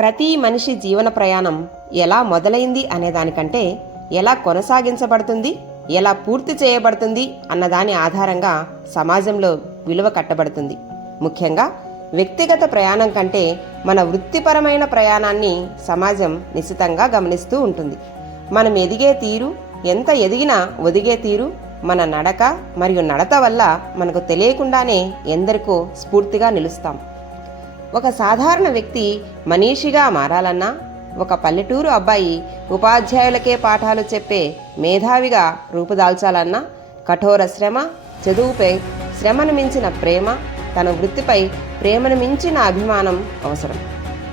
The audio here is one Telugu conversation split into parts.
ప్రతి మనిషి జీవన ప్రయాణం ఎలా మొదలైంది అనేదానికంటే ఎలా కొనసాగించబడుతుంది, ఎలా పూర్తి చేయబడుతుంది అన్నదాని ఆధారంగా సమాజంలో విలువ కట్టబడుతుంది. ముఖ్యంగా వ్యక్తిగత ప్రయాణం కంటే మన వృత్తిపరమైన ప్రయాణాన్ని సమాజం నిశితంగా గమనిస్తూ ఉంటుంది. మనం ఎదిగే తీరు, ఎంత ఎదిగినా ఒదిగే తీరు, మన నడక మరియు నడత వల్ల మనకు తెలియకుండానే ఎందరికో స్ఫూర్తిగా నిలుస్తాం. ఒక సాధారణ వ్యక్తి మనీషిగా మారాలన్నా, ఒక పల్లెటూరు అబ్బాయి ఉపాధ్యాయులకే పాఠాలు చెప్పే మేధావిగా రూపుదాల్చాలన్నా కఠోర శ్రమ, చదువుపై శ్రమను మించిన ప్రేమ, తన వృత్తిపై ప్రేమను మించిన అభిమానం అవసరం.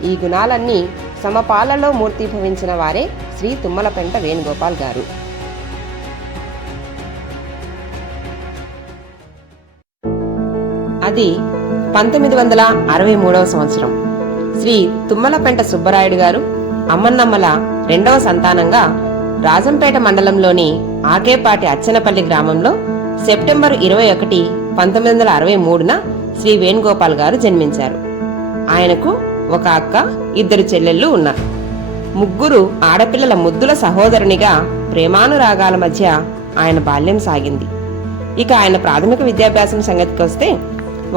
ఈ గుణాలన్నీ సమపాలలో మూర్తిభవించిన వారే శ్రీ తుమ్మలపెంట వేణుగోపాల్ గారు. అది 1963వ సంవత్సరం. శ్రీ తుమ్మలపెంట సుబ్బరాయుడు గారు అమ్మన్నమ్మల రెండవ సంతానంగా రాజంపేట మండలంలోని ఆకేపాటి అచ్చనపల్లి గ్రామంలో సెప్టెంబర్ 21, 1963న శ్రీ వేణుగోపాల్ గారు జన్మించారు. ఆయనకు ఒక అక్క, 2 చెల్లెళ్ళు ఉన్నారు. ముగ్గురు ఆడపిల్లల ముద్దుల సహోదరునిగా ప్రేమానురాగాల మధ్య ఆయన బాల్యం సాగింది. ఇక ఆయన ప్రాథమిక విద్యాభ్యాసం సంగతికి వస్తే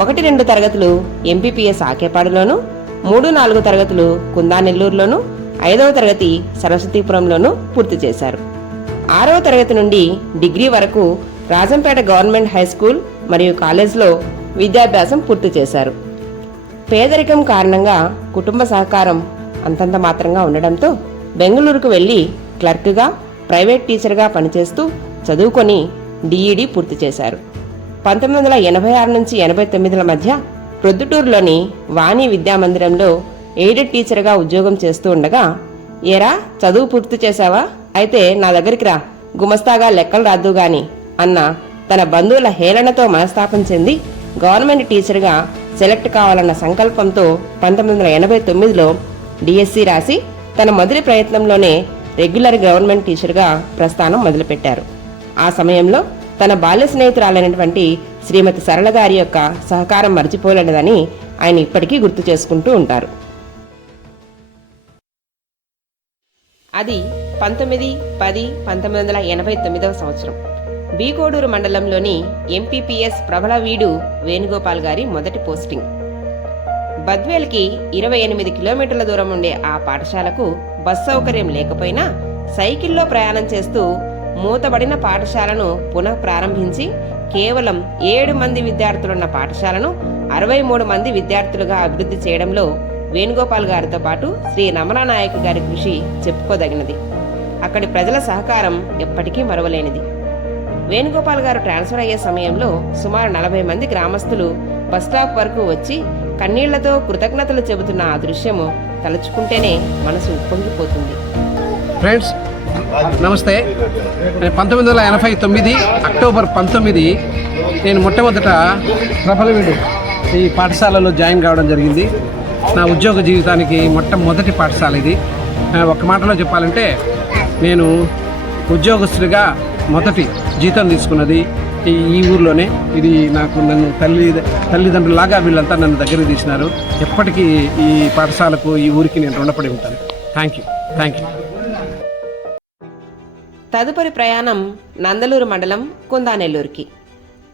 1-2 తరగతులు ఎంపీపీఎస్ ఆకేపాడులోను, 3-4 తరగతులు కుందానెల్లూరులోను, 5వ తరగతి సరస్వతీపురంలోనూ పూర్తి చేశారు. 6వ తరగతి నుండి డిగ్రీ వరకు రాజంపేట గవర్నమెంట్ హై స్కూల్ మరియు కాలేజ్లో విద్యాభ్యాసం పూర్తి చేశారు. పేదరికం కారణంగా కుటుంబ సహకారం అంతంత మాత్రంగా ఉండడంతో బెంగళూరుకు వెళ్లి క్లర్క్గా, ప్రైవేట్ టీచర్గా పనిచేస్తూ చదువుకొని డిఈడి పూర్తి చేశారు. 1986 నుంచి 89ల మధ్య ప్రొద్దుటూరులోని వాణి విద్యామందిరంలో ఎయిడెడ్ టీచర్గా ఉద్యోగం చేస్తూ ఉండగా, ఏరా చదువు పూర్తి చేశావా, అయితే నా దగ్గరికి రా, గుమస్తాగా లెక్కలు రాద్దు గాని అన్న తన బంధువుల హేళనతో మనస్తాపం చెంది గవర్నమెంట్ టీచర్గా సెలెక్ట్ కావాలన్న సంకల్పంతో 1989లో డిఎస్సి రాసి తన మొదటి ప్రయత్నంలోనే రెగ్యులర్ గవర్నమెంట్ టీచర్గా ప్రస్థానం మొదలుపెట్టారు. ఆ సమయంలో తన బాల్య స్నేహితురాలైనటువంటి శ్రీమతి సరళ గారి యొక్క సహకారం మర్చిపోలేదని ఆయన ఇప్పటికీ గుర్తు చేసుకుంటూ ఉంటారు. అది 19-10-1989వ సంవత్సరం. బీకోడూరు మండలంలోని ఎంపీపీఎస్ ప్రబలవీడు వేణుగోపాల్ గారి మొదటి పోస్టింగ్. బద్వేల్కి 28 కిలోమీటర్ల దూరం ఉండే ఆ పాఠశాలకు బస్ సౌకర్యం లేకపోయినా సైకిల్లో ప్రయాణం చేస్తూ మూతబడిన పాఠశాలను పునః ప్రారంభించి కేవలం 7 మంది విద్యార్థులున్న పాఠశాలను 63 మంది విద్యార్థులుగా అభివృద్ధి చేయడంలో వేణుగోపాల్ గారితో పాటు శ్రీ రమణానాయక్ గారి కృషి చెప్పుకోదగినది. అక్కడి ప్రజల సహకారం ఎప్పటికీ మరువలేనిది. వేణుగోపాల్ గారు ట్రాన్స్ఫర్ అయ్యే సమయంలో సుమారు 40 మంది గ్రామస్తులు బస్టాప్ వరకు వచ్చి కన్నీళ్లతో కృతజ్ఞతలు చెబుతున్న ఆ దృశ్యము తలుచుకుంటేనే మనసు ఉప్పొంగిపోతుంది. ఫ్రెండ్స్ నమస్తే. 1989 అక్టోబర్ 19 నేను మొట్టమొదట ప్రబలవీడు ఈ పాఠశాలలో జాయిన్ కావడం జరిగింది. నా ఉద్యోగ జీవితానికి మొట్టమొదటి పాఠశాల ఇది. ఒక మాటలో చెప్పాలంటే నేను ఉద్యోగస్తుడిగా మొదటి జీతం తీసుకున్నది ఈ ఊర్లోనే. ఇది నాకు నన్ను తల్లిదండ్రులాగా వీళ్ళంతా నన్ను దగ్గరికి తీసినారు. ఎప్పటికీ ఈ పాఠశాలకు, ఈ ఊరికి నేను రుణపడి ఉంటాను. Thank you. తదుపరి ప్రయాణం నందలూరు మండలం కుందానెల్లూరుకి.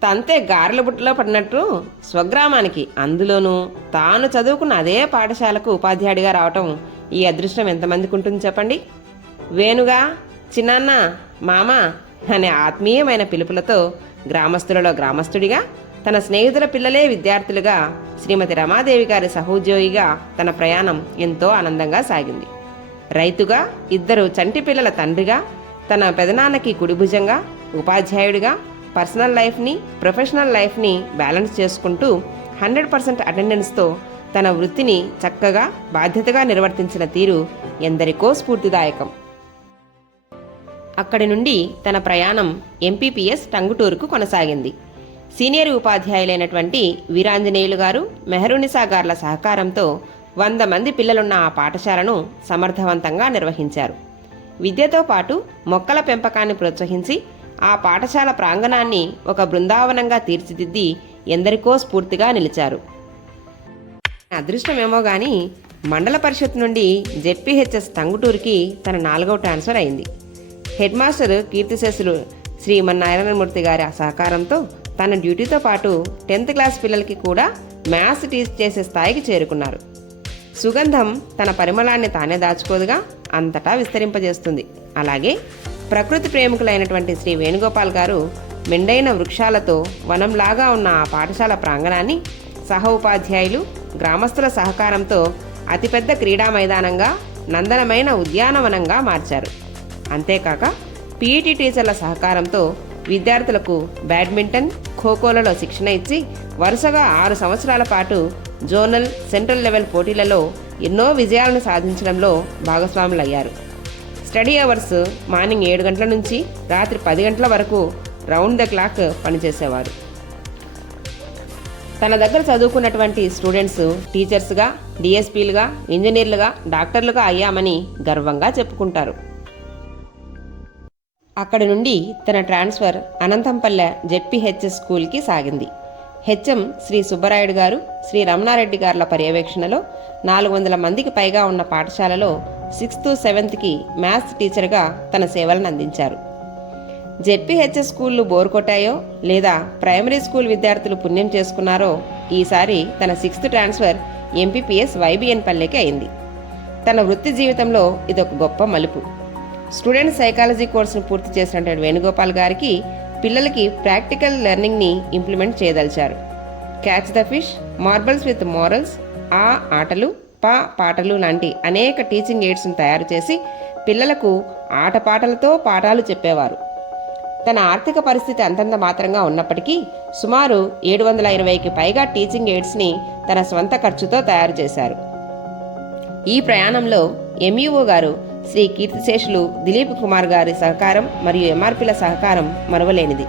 తంతే గారెల బుట్టలో పడినట్టు స్వగ్రామానికి, అందులోనూ తాను చదువుకున్న అదే పాఠశాలకు ఉపాధ్యాయుడిగా రావటం ఈ అదృష్టం ఎంతమందికి ఉంటుంది చెప్పండి. వేణుగా, చిన్నాన్న, మామ అనే ఆత్మీయమైన పిలుపులతో గ్రామస్తులలో గ్రామస్తుడిగా, తన స్నేహితుల పిల్లలే విద్యార్థులుగా, శ్రీమతి రమాదేవి గారి సహోద్యోగిగా తన ప్రయాణం ఎంతో ఆనందంగా సాగింది. రైతుగా, 2 చంటి పిల్లల తండ్రిగా, తన పెదనాన్నకి కుడిభుజంగా, ఉపాధ్యాయుడిగా పర్సనల్ లైఫ్ని, ప్రొఫెషనల్ లైఫ్ని బ్యాలెన్స్ చేసుకుంటూ 100% అటెండెన్స్తో తన వృత్తిని చక్కగా, బాధ్యతగా నిర్వర్తించిన తీరు ఎందరికో స్ఫూర్తిదాయకం. అక్కడి నుండి తన ప్రయాణం ఎంపీపీఎస్ టంగుటూరుకు కొనసాగింది. సీనియర్ ఉపాధ్యాయులైనటువంటి వీరాంజనేయులు గారు, మెహరునిసా గార్ల సహకారంతో 100 మంది పిల్లలున్న ఆ పాఠశాలను సమర్థవంతంగా నిర్వహించారు. విద్యతో పాటు మొక్కల పెంపకాన్ని ప్రోత్సహించి ఆ పాఠశాల ప్రాంగణాన్ని ఒక బృందావనంగా తీర్చిదిద్ది ఎందరికో స్ఫూర్తిగా నిలిచారు. అదృష్టమేమో గాని మండల పరిషత్ నుండి జెడ్పీహెచ్ఎస్ టంగుటూరుకి తన 4వ ట్రాన్స్ఫర్ అయింది. హెడ్ మాస్టర్ కీర్తిశేషులు శ్రీమన్నారాయణమూర్తి గారి సహకారంతో తన డ్యూటీతో పాటు 10th క్లాస్ పిల్లలకి కూడా మ్యాథ్స్ టీచ్ చేసే స్థాయికి చేరుకున్నారు. సుగంధం తన పరిమళాన్ని తానే దాచుకోదుగా అంతటా విస్తరింపజేస్తుంది. అలాగే ప్రకృతి ప్రేమికులైనటువంటి శ్రీ వేణుగోపాల్ గారు మెండైన వృక్షాలతో వనంలాగా ఉన్న ఆ పాఠశాల ప్రాంగణాన్ని సహ ఉపాధ్యాయులు గ్రామస్తుల సహకారంతో అతిపెద్ద క్రీడా మైదానంగా నందనమైన ఉద్యానవనంగా మార్చారు. అంతేకాక పీఈటీ టీచర్ల సహకారంతో విద్యార్థులకు బ్యాడ్మింటన్, ఖోఖోలలో శిక్షణ ఇచ్చి వరుసగా 6 సంవత్సరాల పాటు జోనల్, సెంట్రల్ లెవెల్ పోటీలలో ఎన్నో విజయాలను సాధించడంలో భాగస్వాములయ్యారు. స్టడీ అవర్స్ మార్నింగ్ 7 గంటల నుంచి రాత్రి 10 గంటల వరకు రౌండ్ ద క్లాక్ పనిచేసేవారు. తన దగ్గర చదువుకున్నటువంటి స్టూడెంట్స్ టీచర్స్గా, డిఎస్పీలుగా, ఇంజనీర్లుగా, డాక్టర్లుగా అయ్యామని గర్వంగా చెప్పుకుంటారు. అక్కడి నుండి తన ట్రాన్స్ఫర్ అనంతంపల్లె జెడ్పీహెచ్ఎస్ స్కూల్కి సాగింది. హెచ్ఎం శ్రీ సుబ్బరాయుడు గారు, శ్రీ రమణారెడ్డి గారుల పర్యవేక్షణలో 400 మందికి పైగా ఉన్న పాఠశాలలో 6th, 7th మ్యాథ్స్ టీచర్గా తన సేవలను అందించారు. జెడ్పీహెచ్ఎస్ స్కూళ్లు బోర్ కొట్టాయో లేదా ప్రైమరీ స్కూల్ విద్యార్థులు పుణ్యం చేసుకున్నారో ఈసారి తన 6th ట్రాన్స్ఫర్ ఎంపీపీఎస్ వైబీఎన్ పల్లెకి అయింది. తన వృత్తి జీవితంలో ఇదొక గొప్ప మలుపు. స్టూడెంట్ సైకాలజీ కోర్సును పూర్తి చేసినటువంటి వేణుగోపాల్ గారికి పిల్లలకి ప్రాక్టికల్ లెర్నింగ్ని ఇంప్లిమెంట్ చేయదలిచారు. Catch the fish, marbles with morals, ఆ ఆటలు, పాటలు లాంటి అనేక టీచింగ్ ఎయిడ్స్ను తయారు చేసి పిల్లలకు ఆటపాటలతో పాఠాలు చెప్పేవారు. తన ఆర్థిక పరిస్థితి అంతంత మాత్రంగా ఉన్నప్పటికీ సుమారు 720కి పైగా టీచింగ్ ఎయిడ్స్ని తన స్వంత ఖర్చుతో తయారు చేశారు. ఈ ప్రయాణంలో ఎంఈఓ గారు శ్రీ కీర్తిశేషులు దిలీప్ కుమార్ గారి సహకారం మరియు ఎంఆర్పీల సహకారం మరువలేనిది.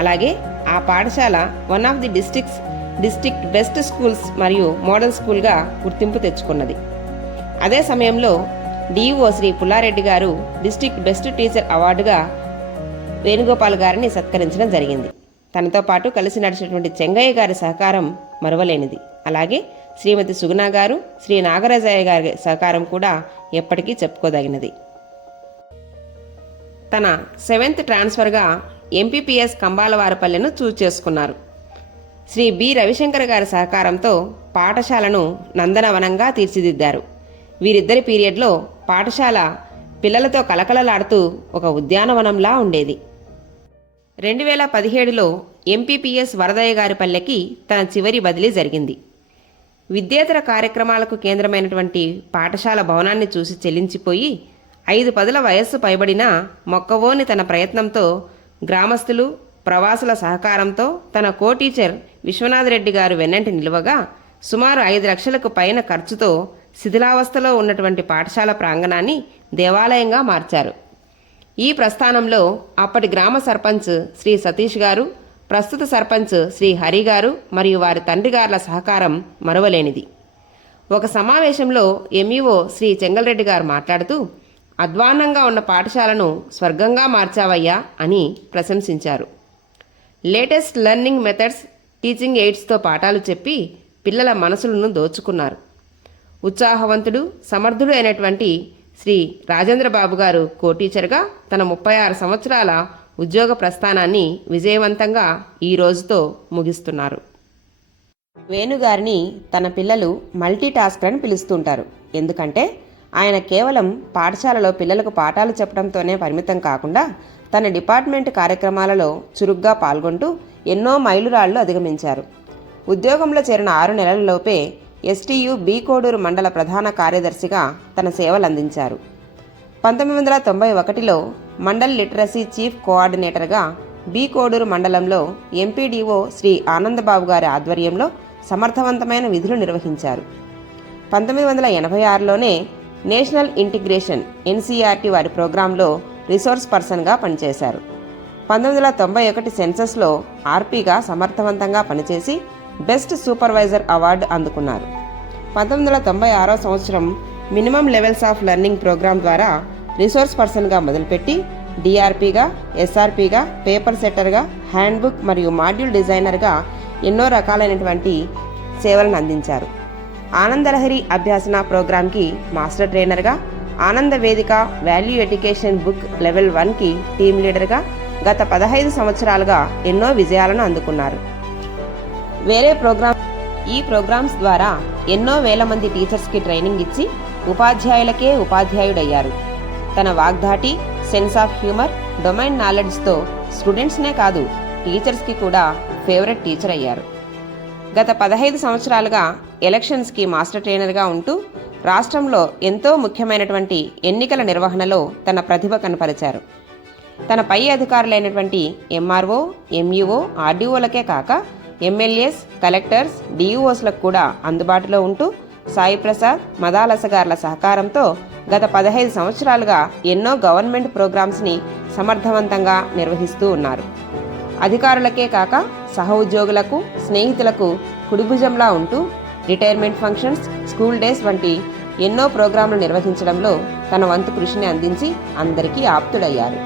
అలాగే ఆ పాఠశాల one of the district best schools మరియు మోడల్ స్కూల్గా గుర్తింపు తెచ్చుకున్నది. అదే సమయంలో డిఈఓ శ్రీ పుల్లారెడ్డి గారు డిస్ట్రిక్ట్ బెస్ట్ టీచర్ అవార్డుగా వేణుగోపాల్ గారిని సత్కరించడం జరిగింది. తనతో పాటు కలిసి నడిచినటువంటి చెంగయ్య గారి సహకారం మరువలేనిది. అలాగే శ్రీమతి సుగుణ గారు, శ్రీ నాగరాజయ్య గారి సహకారం కూడా ఎప్పటికీ చెప్పుకోదగినది. తన 7th ట్రాన్స్ఫర్గా ఎంపీపీఎస్ కంబాలవారపల్లెను చూజ్ చేసుకున్నారు. శ్రీ బి రవిశంకర్ గారి సహకారంతో పాఠశాలను నందనవనంగా తీర్చిదిద్దారు. వీరిద్దరి పీరియడ్లో పాఠశాల పిల్లలతో కలకలలాడుతూ ఒక ఉద్యానవనంలా ఉండేది. 2017లో ఎంపీపీఎస్ వరదయ్య గారి పల్లెకి తన చివరి బదిలీ జరిగింది. విద్యేతర కార్యక్రమాలకు కేంద్రమైనటువంటి పాఠశాల భవనాన్ని చూసి చెల్లించిపోయి 5 పదుల వయస్సు పైబడిన మొక్కవోని తన ప్రయత్నంతో గ్రామస్తులు, ప్రవాసుల సహకారంతో తన కో టీచర్ విశ్వనాథరెడ్డి గారు వెన్నంటి నిలువగా సుమారు 5 లక్షలకు పైన ఖర్చుతో శిథిలావస్థలో ఉన్నటువంటి పాఠశాల ప్రాంగణాన్ని దేవాలయంగా మార్చారు. ఈ ప్రస్థానంలో అప్పటి గ్రామ సర్పంచ్ శ్రీ సతీష్ గారు, ప్రస్తుత సర్పంచ్ శ్రీ హరి గారు మరియు వారి తండ్రి గారుల సహకారం మరువలేనిది. ఒక సమావేశంలో ఎంఈఓ శ్రీ చెంగల్రెడ్డి గారు మాట్లాడుతూ, అధ్వాన్నంగా ఉన్న పాఠశాలను స్వర్గంగా మార్చావయ్యా అని ప్రశంసించారు. లేటెస్ట్ లెర్నింగ్ మెథడ్స్, టీచింగ్ ఎయిడ్స్తో పాఠాలు చెప్పి పిల్లల మనసులను దోచుకున్నారు. ఉత్సాహవంతుడు, సమర్థుడు అయినటువంటి శ్రీ రాజేంద్రబాబు గారు కో టీచర్గా తన 36 సంవత్సరాల ఉద్యోగ ప్రస్థానాన్ని విజయవంతంగా ఈ రోజుతో ముగిస్తున్నారు. వేణుగారిని తన పిల్లలు మల్టీ టాస్కర్ అని పిలుస్తుంటారు. ఎందుకంటే ఆయన కేవలం పాఠశాలలో పిల్లలకు పాఠాలు చెప్పడంతోనే పరిమితం కాకుండా తన డిపార్ట్మెంట్ కార్యక్రమాలలో చురుగ్గా పాల్గొంటూ ఎన్నో మైలురాళ్లు అధిగమించారు. ఉద్యోగంలో చేరిన 6 నెలలలోపే ఎస్టీయు బి కోడూరు మండల ప్రధాన కార్యదర్శిగా తన సేవలందించారు. 1991లో మండల్ లిటరసీ చీఫ్ కోఆర్డినేటర్గా బి కోడూరు మండలంలో ఎంపీడీఓ శ్రీ ఆనందబాబు గారి ఆధ్వర్యంలో సమర్థవంతమైన విధులు నిర్వహించారు. 1986లోనే నేషనల్ ఇంటిగ్రేషన్ ఎన్సీఆర్టీ వారి ప్రోగ్రాంలో రిసోర్స్ పర్సన్గా పనిచేశారు. 1991 సెన్సస్లో ఆర్పీగా సమర్థవంతంగా పనిచేసి బెస్ట్ సూపర్వైజర్ అవార్డు అందుకున్నారు. 1996 సంవత్సరం minimum levels of learning programme ద్వారా రిసోర్స్ పర్సన్గా మొదలుపెట్టి డిఆర్పిగా, ఎస్ఆర్పిగా, పేపర్ సెట్టర్గా, హ్యాండ్బుక్ మరియు మాడ్యూల్ డిజైనర్గా ఎన్నో రకాలైనటువంటి సేవలను అందించారు. ఆనందలహరి అభ్యాసన ప్రోగ్రాంకి మాస్టర్ ట్రైనర్గా, ఆనంద వేదిక వాల్యూ ఎడ్యుకేషన్ బుక్ లెవెల్ 1కి టీమ్ లీడర్గా గత 15 సంవత్సరాలుగా ఎన్నో విజయాలను అందుకున్నారు. ఈ ప్రోగ్రామ్స్ ద్వారా ఎన్నో వేల మంది టీచర్స్కి ట్రైనింగ్ ఇచ్చి ఉపాధ్యాయులకే ఉపాధ్యాయుడయ్యారు. తన వాగ్ధాటి, సెన్స్ ఆఫ్ హ్యూమర్, డొమైన్ నాలెడ్జ్తో స్టూడెంట్స్నే కాదు టీచర్స్కి కూడా ఫేవరెట్ టీచర్ అయ్యారు. గత 15 సంవత్సరాలుగా ఎలక్షన్స్కి మాస్టర్ ట్రైనర్గా ఉంటూ రాష్ట్రంలో ఎంతో ముఖ్యమైనటువంటి ఎన్నికల నిర్వహణలో తన ప్రతిభ కనపరిచారు. తన పై అధికారులైనటువంటి ఎంఆర్ఓ, ఎంఈఓ, ఆర్డీఓలకే కాక ఎమ్మెల్యేస్, కలెక్టర్స్, డిఈఓస్లకు కూడా అందుబాటులో ఉంటూ సాయి ప్రసాద్, మదాలస గార్ల సహకారంతో గత 15 సంవత్సరాలుగా ఎన్నో గవర్నమెంట్ ప్రోగ్రామ్స్ని సమర్థవంతంగా నిర్వహిస్తూ ఉన్నారు. అధికారులకే కాక సహ ఉద్యోగులకు, స్నేహితులకు కుడిభుజంలా ఉంటూ రిటైర్మెంట్ ఫంక్షన్స్, స్కూల్ డేస్ వంటి ఎన్నో ప్రోగ్రాంలు నిర్వహించడంలో తన వంతు కృషిని అందించి అందరికీ ఆప్తుడయ్యారు.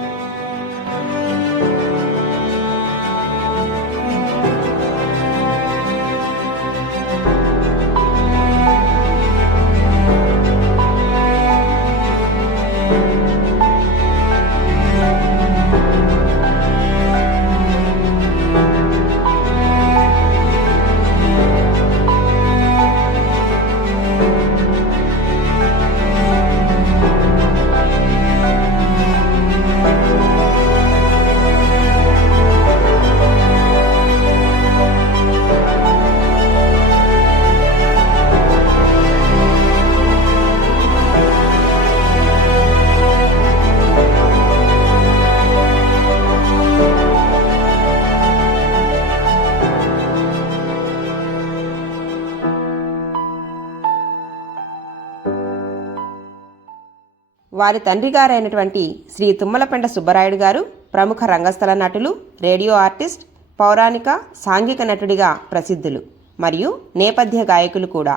వారి తండ్రి గారైనటువంటి శ్రీ తుమ్మలపెంట సుబ్బరాయుడు గారు ప్రముఖ రంగస్థల నటులు, రేడియో ఆర్టిస్ట్, పౌరాణిక, సాంఘిక నటుడిగా ప్రసిద్ధులు మరియు నేపథ్య గాయకులు కూడా.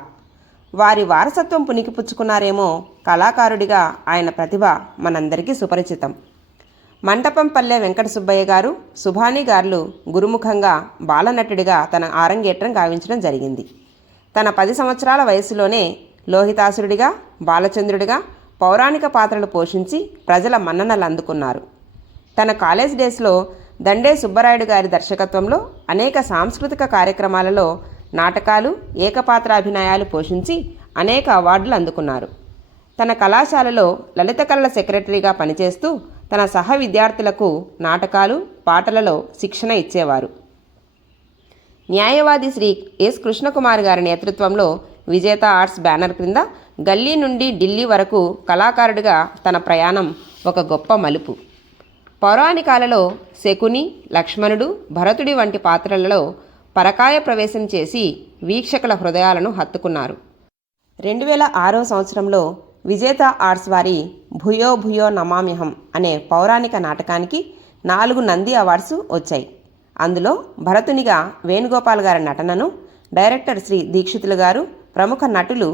వారి వారసత్వం పుణికిపుచ్చుకున్నారేమో కళాకారుడిగా ఆయన ప్రతిభ మనందరికీ సుపరిచితం. మంటపంపల్లె వెంకట సుబ్బయ్య గారు, సుభాని గారు గురుముఖంగా బాలనటుడిగా తన ఆరంగేట్రం గావించడం జరిగింది. తన 10 సంవత్సరాల వయసులోనే లోహితాసురుడిగా, బాలచంద్రుడిగా పౌరాణిక పాత్రలు పోషించి ప్రజల మన్ననలు అందుకున్నారు. తన కాలేజ్ డేస్లో దండే సుబ్బరాయుడు గారి దర్శకత్వంలో అనేక సాంస్కృతిక కార్యక్రమాలలో నాటకాలు, ఏకపాత్రాభినయాలు పోషించి అనేక అవార్డులు అందుకున్నారు. తన కళాశాలలో లలిత కళల సెక్రటరీగా పనిచేస్తూ తన సహ విద్యార్థులకు నాటకాలు, పాటలలో శిక్షణ ఇచ్చేవారు. న్యాయవాది శ్రీ ఎస్ కృష్ణకుమార్ గారి నేతృత్వంలో విజేత ఆర్ట్స్ బ్యానర్ క్రింద గల్లీ నుండి ఢిల్లీ వరకు కళాకారుడిగా తన ప్రయాణం ఒక గొప్ప మలుపు. పౌరాణికాలలో శకుని, లక్ష్మణుడు, భరతుడి వంటి పాత్రలలో పరకాయ ప్రవేశం చేసి వీక్షకుల హృదయాలను హత్తుకున్నారు. 2006 సంవత్సరంలో విజేత ఆర్ట్స్ వారి భూయో భూయో నమామ్యహం అనే పౌరాణిక నాటకానికి 4 నంది అవార్డ్స్ వచ్చాయి. అందులో భరతునిగా వేణుగోపాల్ గారి నటనను డైరెక్టర్ శ్రీ దీక్షితులు గారు, ప్రముఖ నటులు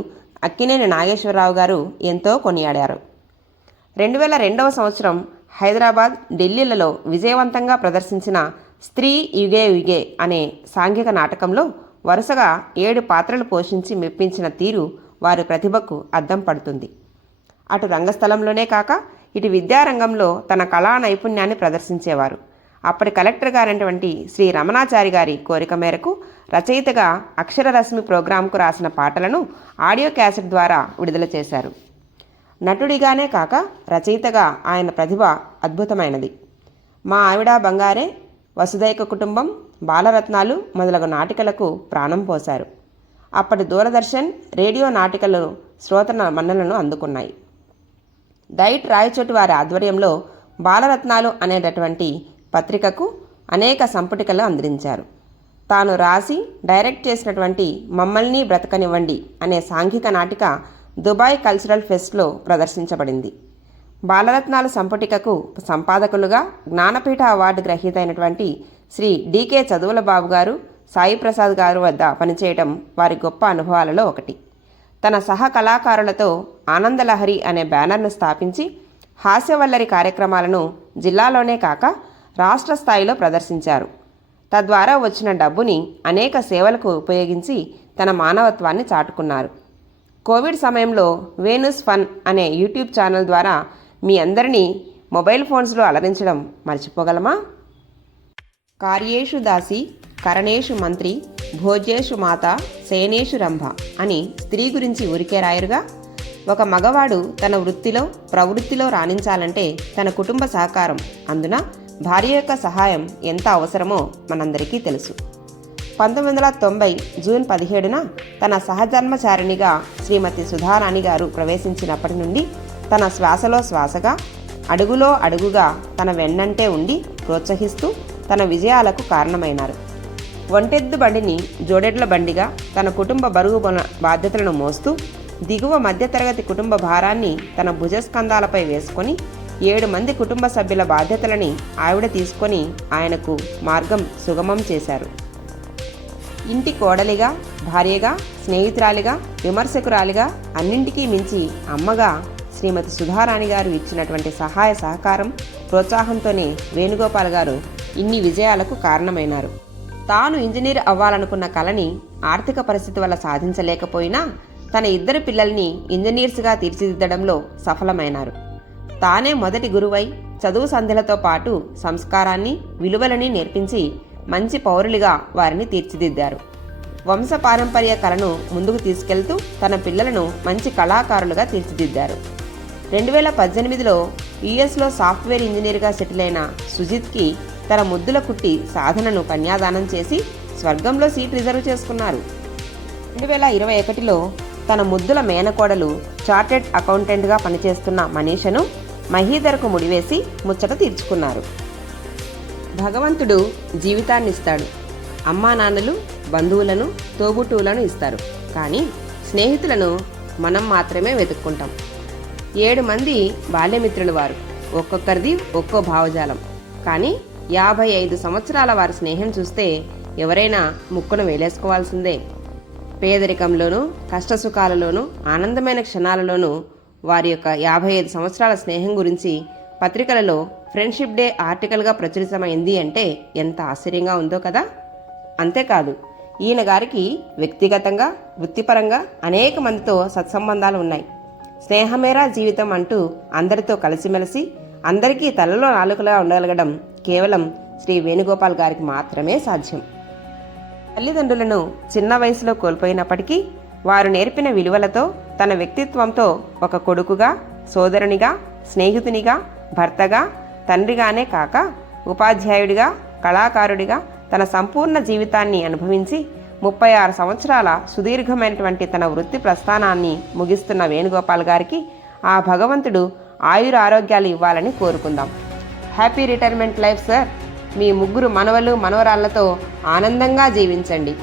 అక్కినేని నాగేశ్వరరావు గారు ఎంతో కొనియాడారు. 2002 సంవత్సరం హైదరాబాద్, ఢిల్లీలలో విజయవంతంగా ప్రదర్శించిన స్త్రీ యుగే యుగే అనే సాంఘిక నాటకంలో వరుసగా 7 పాత్రలు పోషించి మెప్పించిన తీరు వారి ప్రతిభకు అద్దం పడుతుంది. అటు రంగస్థలంలోనే కాక ఇటు విద్యారంగంలో తన కళా నైపుణ్యాన్ని ప్రదర్శించేవారు. అప్పటి కలెక్టర్ గారైనటువంటి శ్రీ రమణాచారి గారి కోరిక మేరకు రచయితగా అక్షరరశ్మి ప్రోగ్రాంకు రాసిన పాటలను ఆడియో క్యాసెట్ ద్వారా విడుదల చేశారు. నటుడిగానే కాక రచయితగా ఆయన ప్రతిభ అద్భుతమైనది. మా ఆవిడ బంగారే, వసుదైక కుటుంబం, బాలరత్నాలు మొదలగు నాటికలకు ప్రాణం పోశారు. అప్పటి దూరదర్శన్, రేడియో నాటికలు శ్రోతల మన్ననలను అందుకున్నాయి. డైట్ రాయచోటి వారి ఆధ్వర్యంలో బాలరత్నాలు అనేటటువంటి పత్రికకు అనేక సంపుటికలు అందించారు. తాను రాసి డైరెక్ట్ చేసినటువంటి మమ్మల్ని బ్రతకనివ్వండి అనే సాంఘిక నాటిక దుబాయ్ కల్చరల్ ఫెస్ట్లో ప్రదర్శించబడింది. బాలరత్నాల సంపుటికకు సంపాదకులుగా జ్ఞానపీఠ అవార్డు గ్రహీత అయినటువంటి శ్రీ డికే చదువుల బాబు గారు, సాయి ప్రసాద్ గారు వద్ద పనిచేయటం వారి గొప్ప అనుభవాలలో ఒకటి. తన సహ కళాకారులతో ఆనందలహరి అనే బ్యానర్ను స్థాపించి హాస్యవల్లరి కార్యక్రమాలను జిల్లాలోనే కాక రాష్ట్ర స్థాయిలో ప్రదర్శించారు. తద్వారా వచ్చిన డబ్బుని అనేక సేవలకు ఉపయోగించి తన మానవత్వాన్ని చాటుకున్నారు. కోవిడ్ సమయంలో వేణుస్ ఫన్ అనే యూట్యూబ్ ఛానల్ ద్వారా మీ అందరినీ మొబైల్ ఫోన్స్లో అలరించడం మర్చిపోగలమా? కార్యేషు దాసి కరణేషు మంత్రి భోజ్యేషు మాత శయనేషు రంభ అని స్త్రీ గురించి ఊరికే రాయరుగా. ఒక మగవాడు తన వృత్తిలో ప్రవృత్తిలో రాణించాలంటే తన కుటుంబ సహకారం, అందున భార్య యొక్క సహాయం ఎంత అవసరమో మనందరికీ తెలుసు. 1990 జూన్ 17న తన సహజన్మచారిణిగా శ్రీమతి సుధారాణి గారు ప్రవేశించినప్పటి నుండి తన శ్వాసలో శ్వాసగా, అడుగులో అడుగుగా తన వెన్నంటే ఉండి ప్రోత్సహిస్తూ తన విజయాలకు కారణమైనారు. ఒంటెద్దు బండిని జోడెడ్ల బండిగా తన కుటుంబ బరువు బాధ్యతలను మోస్తూ దిగువ మధ్యతరగతి కుటుంబ భారాన్ని తన భుజస్కంధాలపై వేసుకొని 7 మంది కుటుంబ సభ్యుల బాధ్యతలని ఆవిడ తీసుకొని ఆయనకు మార్గం సుగమం చేశారు. ఇంటి కోడలిగా, భార్యగా, స్నేహితురాలిగా, విమర్శకురాలిగా, అన్నింటికీ మించి అమ్మగా శ్రీమతి సుధారాణి గారు ఇచ్చినటువంటి సహాయ సహకారం, ప్రోత్సాహంతోనే వేణుగోపాల్ గారు ఇన్ని విజయాలకు కారణమైనారు. తాను ఇంజనీర్ అవ్వాలనుకున్న కలని ఆర్థిక పరిస్థితి వల్ల సాధించలేకపోయినా తన 2 పిల్లల్ని ఇంజనీర్స్గా తీర్చిదిద్దడంలో సఫలమైనారు. తానే మొదటి గురువై చదువు సంధ్యలతో పాటు సంస్కారాన్ని, విలువలని నేర్పించి మంచి పౌరులుగా వారిని తీర్చిదిద్దారు. వంశపారంపర్య కళను ముందుకు తీసుకెళ్తూ తన పిల్లలను మంచి కళాకారులుగా తీర్చిదిద్దారు. 2018లో యుఎస్లో సాఫ్ట్వేర్ ఇంజనీర్గా సెటిల్ అయిన సుజిత్కి తన ముద్దుల కుట్టి సాధనను కన్యాదానం చేసి స్వర్గంలో సీట్ రిజర్వ్ చేసుకున్నారు. 2021లో తన ముద్దుల మేనకోడలు చార్టెడ్ అకౌంటెంట్గా పనిచేస్తున్న మనీషను మహీధర్కు ముడివేసి ముచ్చట తీర్చుకున్నారు. భగవంతుడు జీవితాన్ని ఇస్తాడు, అమ్మా నాన్నలు బంధువులను తోబుట్టువులను ఇస్తారు, కానీ స్నేహితులను మనం మాత్రమే వెతుక్కుంటాం. 7 మంది బాల్యమిత్రులు వారు, ఒక్కొక్కరిది ఒక్కో భావజాలం. కానీ 55 సంవత్సరాల వారి స్నేహం చూస్తే ఎవరైనా ముక్కును వేలేసుకోవాల్సిందే. పేదరికంలోనూ కష్టసుఖాలలోనూ ఆనందమైన క్షణాలలోనూ వారి యొక్క 55 సంవత్సరాల స్నేహం గురించి పత్రికలలో ఫ్రెండ్షిప్ డే ఆర్టికల్గా ప్రచురితమైంది అంటే ఎంత ఆశ్చర్యంగా ఉందో కదా. అంతేకాదు, ఈయన గారికి వ్యక్తిగతంగా, వృత్తిపరంగా అనేక మందితో సత్సంబంధాలు ఉన్నాయి. స్నేహమేరా జీవితం అంటూ అందరితో కలిసిమెలిసి అందరికీ తలలో నాలుకలా ఉండగలగడం కేవలం శ్రీ వేణుగోపాల్ గారికి మాత్రమే సాధ్యం. తల్లిదండ్రులను చిన్న వయసులో కోల్పోయినప్పటికీ వారు నేర్పిన విలువలతో తన వ్యక్తిత్వంతో ఒక కొడుకుగా, సోదరునిగా, స్నేహితునిగా, భర్తగా, తండ్రిగానే కాక ఉపాధ్యాయుడిగా, కళాకారుడిగా తన సంపూర్ణ జీవితాన్ని అనుభవించి 36 సంవత్సరాల సుదీర్ఘమైనటువంటి తన వృత్తి ప్రస్థానాన్ని ముగిస్తున్న వేణుగోపాల్ గారికి ఆ భగవంతుడు ఆయుర ఆరోగ్యాలు ఇవ్వాలని కోరుకుందాం. Happy retirement life sir. మీ 3 మనవలు మనవరాళ్లతో ఆనందంగా జీవించండి.